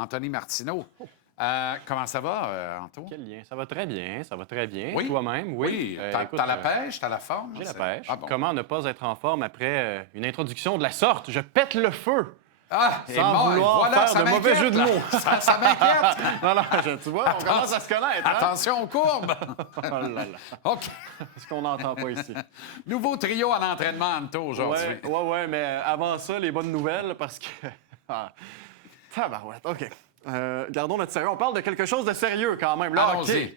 Anthony Martineau. Comment ça va, Anto? Quel lien? Ça va très bien, ça va très bien. Oui. Toi-même, oui. Oui. T'as la pêche, t'as la forme? J'ai la pêche. Ah bon. Comment ne pas être en forme après une introduction de la sorte? Je pète le feu! Ah, Sans vouloir voilà, faire de mauvais jeu de là. mots. Ça m'inquiète. Non, tu vois, on commence à se connaître. Hein? Attention aux courbes. Oh là là. OK. Ce qu'on n'entend pas ici. Nouveau trio à l'entraînement, Anto, aujourd'hui. Ouais, mais avant ça, les bonnes nouvelles, parce que... Tabarouette, OK. Gardons notre sérieux. On parle de quelque chose de sérieux quand même. Là, Allons-y. OK.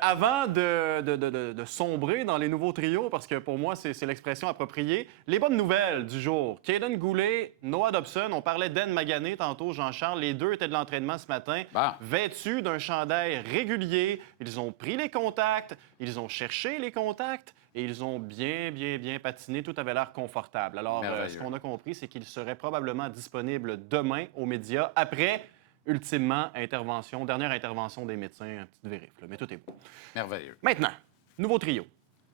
Avant de sombrer dans les nouveaux trios, parce que pour moi, c'est l'expression appropriée, les bonnes nouvelles du jour. Caden Goulet, Noah Dobson, on parlait d'Anne Magané tantôt, Jean-Charles. Les deux étaient de l'entraînement ce matin, vêtus d'un chandail régulier. Ils ont pris les contacts, ils ont cherché les contacts et ils ont bien patiné. Tout avait l'air confortable. Alors, ce qu'on a compris, c'est qu'ils seraient probablement disponibles demain aux médias après... Ultimement, dernière intervention des médecins, un petit vérif, là, mais tout est beau. Merveilleux. Maintenant, nouveau trio.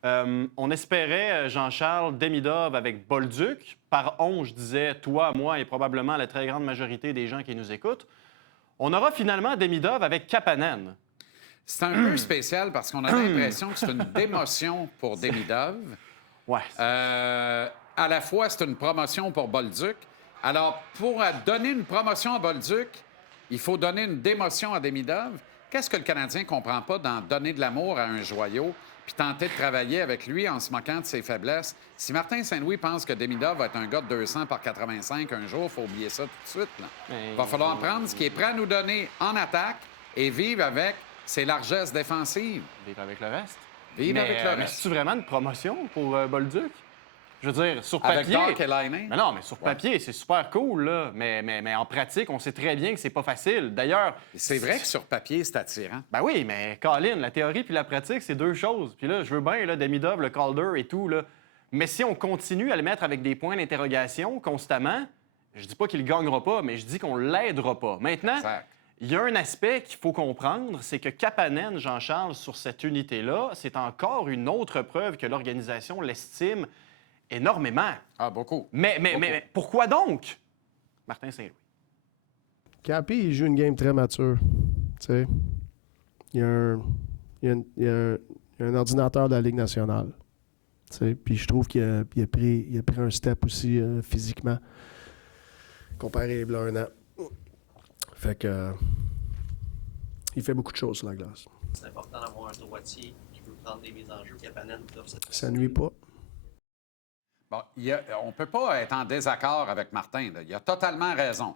On espérait, Jean-Charles, Demidov avec Bolduc. Par je disais, toi, moi et probablement la très grande majorité des gens qui nous écoutent. On aura finalement Demidov avec Kapanen. C'est un peu spécial parce qu'on a l'impression que c'est une démotion pour Demidov. Ouais. À la fois, c'est une promotion pour Bolduc. Alors, pour donner une promotion à Bolduc, il faut donner une démotion à Demidov. Qu'est-ce que le Canadien ne comprend pas dans donner de l'amour à un joyau puis tenter de travailler avec lui en se moquant de ses faiblesses? Si Martin Saint-Louis pense que Demidov va être un gars de 200 par 85 un jour, il faut oublier ça tout de suite. Là. Il va falloir prendre ce qu'il est prêt à nous donner en attaque et vivre avec ses largesses défensives. Vivre avec le reste. Vivre avec le Mais reste. c'est-tu vraiment une promotion pour Bolduc? Je veux dire, sur papier... Avec Doc et Laine? Mais non, mais sur papier, c'est super cool, là. Mais en pratique, on sait très bien que c'est pas facile. D'ailleurs... C'est vrai que sur papier, c'est attirant. Ben oui, mais Colin, la théorie puis la pratique, c'est deux choses. Puis là, je veux bien, là, Demidov, le Calder et tout, là. Mais si on continue à le mettre avec des points d'interrogation constamment, je dis pas qu'il gagnera pas, mais je dis qu'on l'aidera pas. Maintenant, il y a un aspect qu'il faut comprendre, c'est que Kapanen, Jean-Charles, sur cette unité-là, c'est encore une autre preuve que l'organisation l'estime énormément. Ah, beaucoup. Mais pourquoi donc? Martin Saint-Louis. Capi, il joue une game très mature. Tu sais, il y a un ordinateur de la Ligue nationale. Tu sais, puis je trouve qu'il a pris un step aussi physiquement comparé à un an. Fait que il fait beaucoup de choses sur la glace. C'est important d'avoir un droitier qui veut prendre des mises en jeu. Kapanen offre cette Ça nuit pas. Bon, on ne peut pas être en désaccord avec Martin. Là. Il a totalement raison.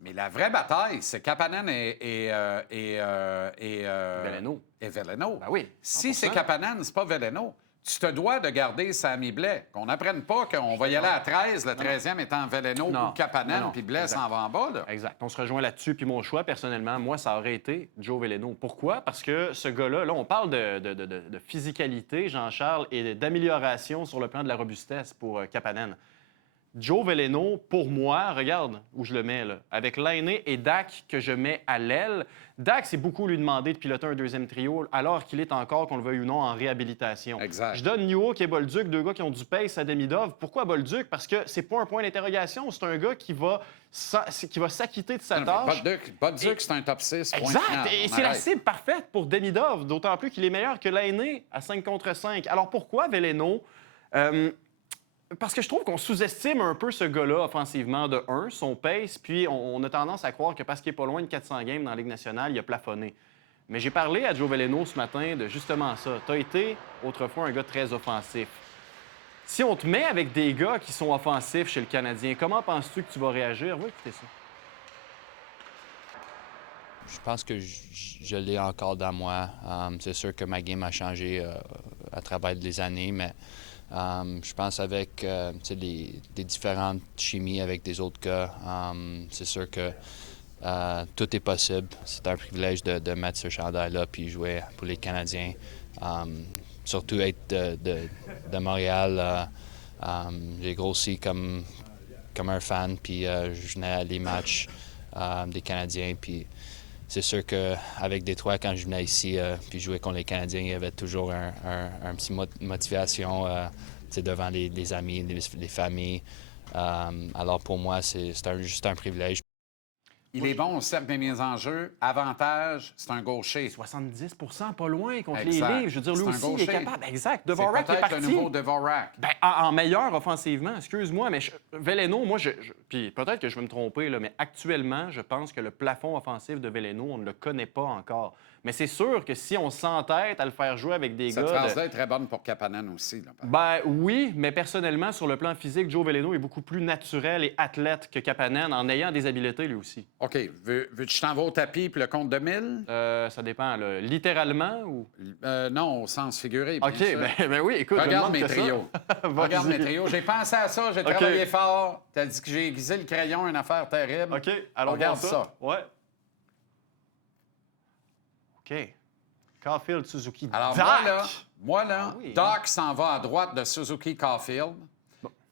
Mais la vraie bataille, c'est Kapanen et Veleno. Et Veleno. Ben oui. 100%. Si c'est Kapanen, c'est pas Veleno. Tu te dois de garder Sami Blais. Qu'on n'apprenne pas qu'on va y aller à 13, le 13e étant Veleno ou Kapanen, puis Blais s'en va en bas. Là. Exact. On se rejoint là-dessus. Puis mon choix, personnellement, moi, ça aurait été Joe Veleno. Pourquoi? Parce que ce gars-là, là, on parle de physicalité, Jean-Charles, et d'amélioration sur le plan de la robustesse pour Kapanen. Joe Veleno, pour moi, regarde où je le mets, là, avec Lainé et Dak que je mets à l'aile. Dak, c'est beaucoup lui demander de piloter un deuxième trio alors qu'il est encore, qu'on le veuille ou non, en réhabilitation. Exact. Je donne Newhook et Bolduc, deux gars qui ont du pace à Demidov. Pourquoi Bolduc? Parce que c'est pas un point d'interrogation, c'est un gars qui va s'acquitter de sa tâche. Bolduc, c'est un top 6. Exact! Et c'est la cible parfaite pour Demidov, d'autant plus qu'il est meilleur que Lainé à 5 contre 5. Alors pourquoi Veleno? Parce que je trouve qu'on sous-estime un peu ce gars-là offensivement de 1, son pace, puis on a tendance à croire que parce qu'il n'est pas loin de 400 games dans la Ligue nationale, il a plafonné. Mais j'ai parlé à Joe Veleno ce matin de justement ça. Tu as été autrefois un gars très offensif. Si on te met avec des gars qui sont offensifs chez le Canadien, comment penses-tu que tu vas réagir? Oui, écoutez ça. Je pense que je l'ai encore dans moi. C'est sûr que ma game a changé à travers les années, mais je pense avec des différentes chimies avec des autres gars, c'est sûr que tout est possible. C'est un privilège de mettre ce chandail-là puis jouer pour les Canadiens. Surtout être de Montréal. J'ai grossi comme un fan, puis je venais à les matchs des Canadiens. Puis c'est sûr qu'avec Détroit, quand je venais ici puis jouer contre les Canadiens, il y avait toujours un petit motivation devant les amis, les familles. Alors pour moi, c'est juste un privilège. Il est bon au cercle des mises en jeu. Avantage, c'est un gaucher. 70 pas loin contre Exact. les livres. Je veux dire, lui C'est un aussi, il est gaucher. capable. Exact. C'est Dvorak est peut-être parti. le nouveau Dvorak. Ben, en meilleur offensivement, excuse-moi, mais Veleno, moi, puis peut-être que je vais me tromper, là, mais actuellement, je pense que le plafond offensif de Veleno, on ne le connaît pas encore. Mais c'est sûr que si on s'entête à le faire jouer avec des Cette gars... phrase-là est très bonne pour Kapanen aussi. Là, Ben oui, mais personnellement, sur le plan physique, Joe Veleno est beaucoup plus naturel et athlète que Kapanen en ayant des habiletés lui aussi. OK. Veux-tu que je t'envoie au tapis puis le compte de 1000? Ça dépend, là. Littéralement ou... Non, au sens figuré. bien OK, sûr. ben oui, écoute, je Regarde demande mes que ça. trios. Vas-y. Regarde mes trios. J'ai pensé à ça, j'ai OK. travaillé fort. T'as dit que j'ai aiguisé le crayon, une affaire terrible. OK, allons Regarde voir ça. Ouais. OK. Caulfield, Suzuki, Alors, Dak. moi, là, Ah oui, Doc s'en va à droite de Suzuki Caulfield.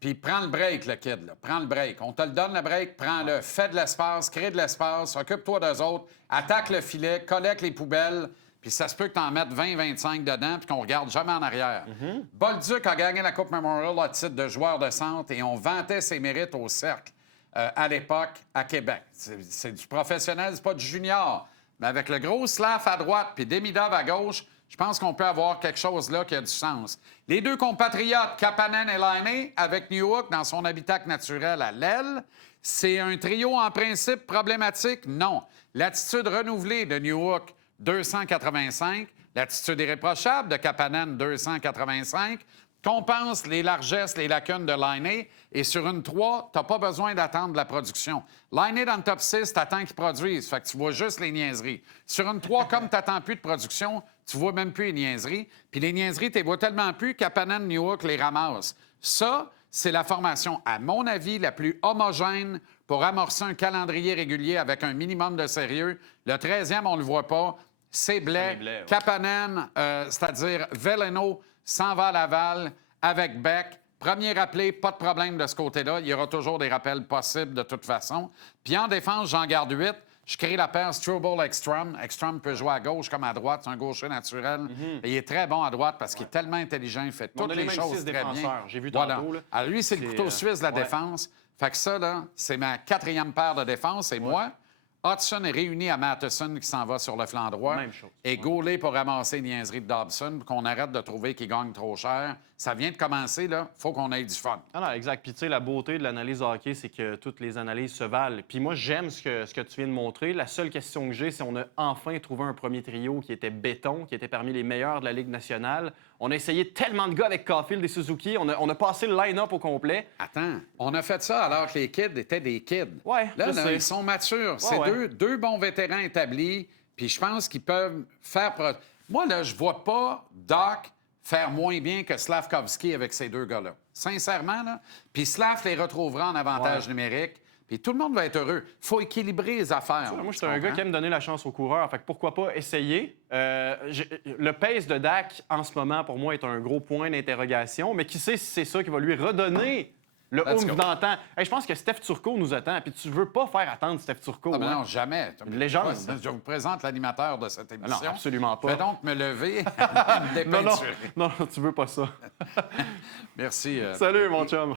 Puis prends le break, le kid. Là. Prends le break. On te le donne, le break. Prends-le. Fais de l'espace. Crée de l'espace. Occupe-toi d'eux autres. Attaque le filet. Collecte les poubelles. Puis ça se peut que tu en mettes 20-25 dedans puis qu'on regarde jamais en arrière. Bolduc a gagné la Coupe Memorial à titre de joueur de centre et on vantait ses mérites au cercle à l'époque à Québec. C'est du professionnel, c'est pas du junior. Mais avec le gros Slav à droite puis Demidov à gauche, je pense qu'on peut avoir quelque chose là qui a du sens. Les deux compatriotes, Kapanen et Laine, avec Newhook dans son habitat naturel à l'aile, c'est un trio en principe problématique? Non. L'attitude renouvelée de Newhook, 285. L'attitude irréprochable de Kapanen, 285. Compense les largesses, les lacunes de Laine. Et sur une 3, tu n'as pas besoin d'attendre la production. Laine dans le top 6, tu attends qu'il produise. Fait que tu vois juste les niaiseries. Sur une 3, comme tu n'attends plus de production, tu vois même plus les niaiseries. Puis les niaiseries, tu les vois tellement plus qu'Kapanen, Newhook les ramasse. Ça, c'est la formation, à mon avis, la plus homogène pour amorcer un calendrier régulier avec un minimum de sérieux. Le 13e, on ne le voit pas. C'est Blais. Ouais. Kapanen, c'est-à-dire Veleno, s'en va à Laval avec Beck. Premier rappelé, pas de problème de ce côté-là. Il y aura toujours des rappels possibles de toute façon. Puis en défense, j'en garde 8. Je crée la paire Struble-Ekstrom. Ekstrom peut jouer à gauche comme à droite. C'est un gaucher naturel. Et il est très bon à droite parce qu'il est tellement intelligent. Il fait On toutes a les les mêmes choses 6 très bien. défenseurs. J'ai vu Voilà. tantôt, là. Alors lui, c'est le C'est, couteau suisse de la ouais. défense. Fait que ça, là, c'est ma 4e paire de défense. Et moi, Hudson est réuni à Matheson qui s'en va sur le flanc droit. Même chose. Et Goulet pour ramasser les niaiseries de Dobson, pour qu'on arrête de trouver qu'il gagne trop cher. Ça vient de commencer, là. Faut qu'on ait du fun. Ah non, exact. Puis tu sais, la beauté de l'analyse hockey, c'est que toutes les analyses se valent. Puis moi, j'aime ce que tu viens de montrer. La seule question que j'ai, c'est on a enfin trouvé un premier trio qui était béton, qui était parmi les meilleurs de la Ligue nationale. On a essayé tellement de gars avec Caulfield et Suzuki. On a passé le line-up au complet. Attends, on a fait ça alors que les kids étaient des kids. Ouais, Là, je là, sais. ils sont matures. C'est ouais. deux bons vétérans établis. Puis je pense qu'ils peuvent faire... Moi, là, je vois pas Doc faire moins bien que Slavkovski avec ces deux gars-là. Sincèrement, là. Puis Slav les retrouvera en avantage numérique. Puis tout le monde va être heureux. Il faut équilibrer les affaires. Moi, je tu suis un gars comprends? qui aime donner la chance aux coureurs. Fait que pourquoi pas essayer? Le pace de Dak, en ce moment, pour moi, est un gros point d'interrogation. Mais qui sait si c'est ça qui va lui redonner le Let's oomph go. d'antan? Hey, je pense que Steph Turcot nous attend. Puis tu veux pas faire attendre Steph Turcot. Ah, ben hein? non, jamais. Une légende. Je vous présente l'animateur de cette émission. Non, absolument pas. Je vais donc me lever et me Non, dépeinturer. non, tu veux pas ça. Merci. Salut, mon chum.